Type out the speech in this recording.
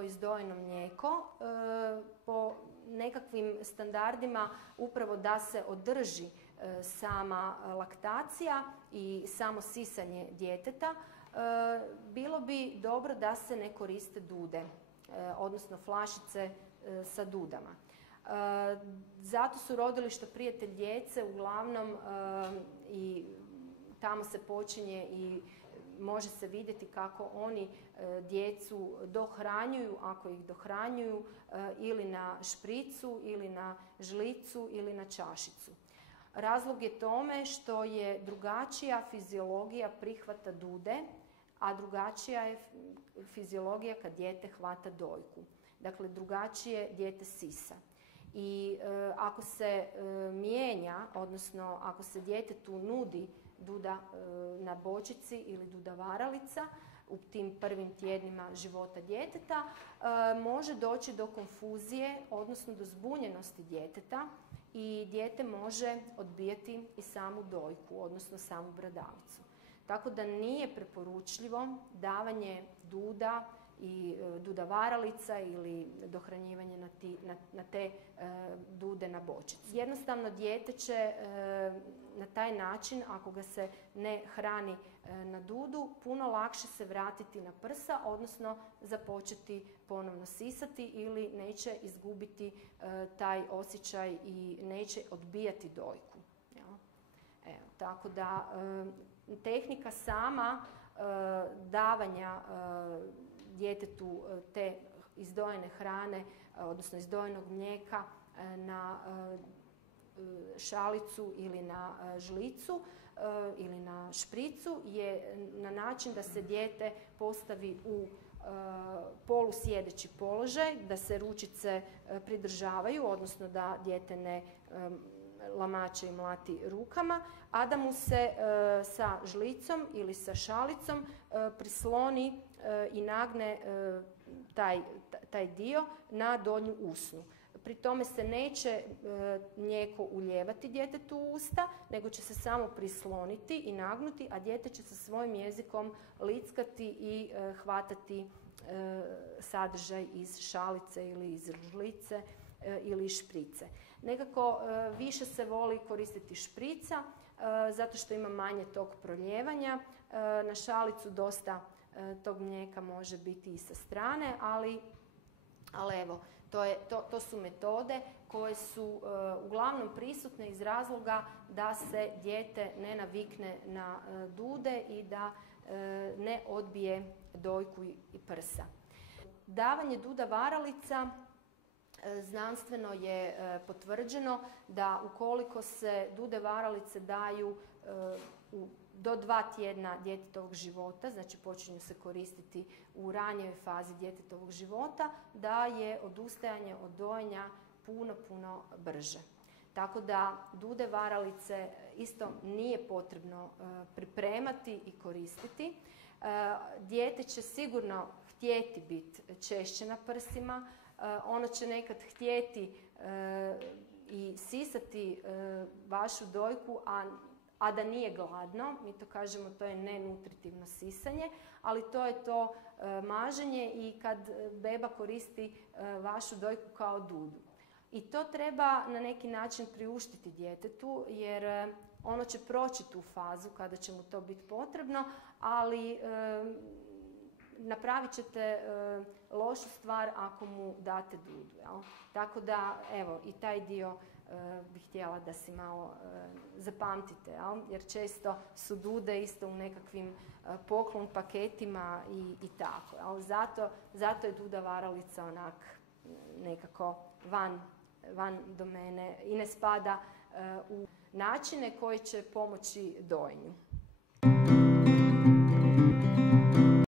to izdojeno mlijeko po nekakvim standardima upravo da se održi sama laktacija i samo sisanje djeteta. Bilo bi dobro da se ne koriste dude, odnosno flašice sa dudama. Zato su rodilišta Prijatelj djece uglavnom i tamo se počinje i može se vidjeti kako oni djecu dohranjuju, ako ih dohranjuju, ili na špricu, ili na žlicu, ili na čašicu. Razlog je tome što je drugačija fiziologija prihvata dude, a drugačija je fiziologija kad dijete hvata dojku. Dakle, drugačije dijete sisa. I ako se mijenja, odnosno ako se djetetu nudi duda na bočici ili duda varalica u tim prvim tjednima života djeteta, može doći do konfuzije, odnosno do zbunjenosti djeteta i dijete može odbijati i samu dojku, odnosno samu bradavcu. Tako da nije preporučljivo davanje duda i duda varalica ili dohranjivanje na te dude na bočici. Jednostavno dijete će na taj način, ako ga se ne hrani na dudu, puno lakše se vratiti na prsa, odnosno započeti ponovno sisati ili neće izgubiti taj osjećaj i neće odbijati dojku. Evo, tako da tehnika sama davanja djetetu te izdojene hrane, odnosno izdojenog mlijeka na šalicu ili na žlicu ili na špricu je na način da se dijete postavi u polusjedeći položaj, da se ručice pridržavaju, odnosno da dijete ne lamače i mlati rukama, a da mu se sa žlicom ili sa šalicom prisloni i nagne taj dio na donju usnu. Pri tome se neće mlijeko ulijevati djetetu u usta, nego će se samo prisloniti i nagnuti, a dijete će sa svojim jezikom lickati i hvatati sadržaj iz šalice ili iz žlice ili šprice. Nekako više se voli koristiti šprica zato što ima manje tog proljevanja. Na šalicu dosta tog mlijeka može biti i sa strane, ali evo, to su metode koje su uglavnom prisutne iz razloga da se dijete ne navikne na dude i da ne odbije dojku i prsa. Davanje duda varalica znanstveno je potvrđeno da ukoliko se dude varalice daju do 2 tjedna djetetovog života, znači počinju se koristiti u ranijoj fazi djetetovog života, da je odustajanje od dojenja puno brže. Tako da dude varalice isto nije potrebno pripremati i koristiti. Dijete će sigurno htjeti biti češće na prsima, ono će nekad htjeti i sisati vašu dojku, a da nije gladno. Mi to kažemo, to je nenutritivno sisanje, ali to je to maženje i kad beba koristi vašu dojku kao dudu. I to treba na neki način priuštiti djetetu, jer ono će proći tu fazu kada će mu to biti potrebno, ali napravit ćete lošu stvar ako mu date dudu. Jel? Tako da, evo, i taj dio bih htjela da si malo zapamtite, jel? Jer često su dude isto u nekakvim poklon paketima i tako. Jel? Zato je duda varalica onak nekako van domene i ne spada u načine koji će pomoći dojenju.